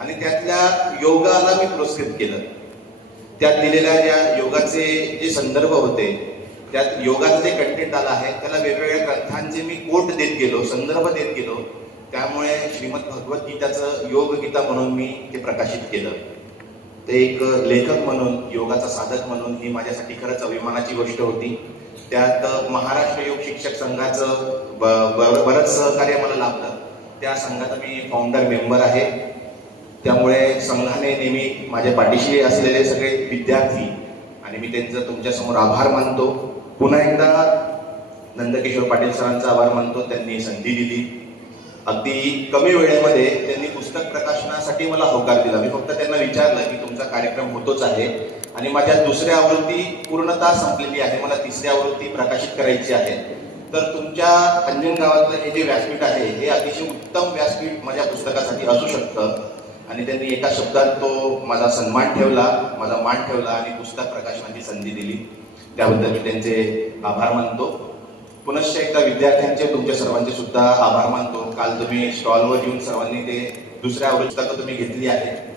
आणि त्यातल्या योगाला मी पुरस्कृत केलं. त्यात दिलेल्या ज्या योगाचे जे संदर्भ होते, त्यात योगाचं जे कंटेंट आलं आहे त्याला वेगवेगळ्या ग्रंथांचे मी कोट देत गेलो, संदर्भ देत गेलो. त्यामुळे श्रीमद भगवद्गीताचं योग गीता म्हणून मी ते प्रकाशित केलं. ते एक लेखक म्हणून, योगाचा साधक म्हणून ही माझ्यासाठी खरंच अभिमानाची गोष्ट होती. त्यात महाराष्ट्र योग शिक्षक संघाचं बरंच सहकार्य मला लाभलं. त्या संघाचा मी फाउंडर मेंबर आहे. त्यामुळे संघाने नेहमी माझ्या पाठीशी असलेले सगळे विद्यार्थी आणि मी त्यांचं तुमच्यासमोर आभार मानतो. पुन्हा एकदा नंदकिशोर पाटील सरांचा आभार मानतो. त्यांनी संधी दिली. अगदी कमी वेळेमध्ये त्यांनी पुस्तक प्रकाशनासाठी मला होकार दिला. मी फक्त त्यांना विचारलं की तुमचा कार्यक्रम होतोच आहे आणि माझ्या दुसऱ्या आवृत्ती पूर्णतः संपलेली आहे, मला तिसरी आवृत्ती प्रकाशित करायची आहे. तर तुमच्या अंजनगावातलं हे जे व्यासपीठ आहे हे अतिशय उत्तम व्यासपीठ माझ्या पुस्तकासाठी असू शकतं. आणि त्यांनी एका शब्दात तो माझा सन्मान ठेवला, माझा मान ठेवला आणि पुस्तक प्रकाशनाची संधी दिली. त्याबद्दल मी त्यांचे आभार मानतो. पुनश्च एकदा विद्यार्थ्यांचे, तुमच्या सर्वांचे सुद्धा आभार मानतो. काल तुम्ही स्टॉलवर येऊन सर्वांनी ते दुसऱ्या आवृत्ती तुम्ही घेतली आहे.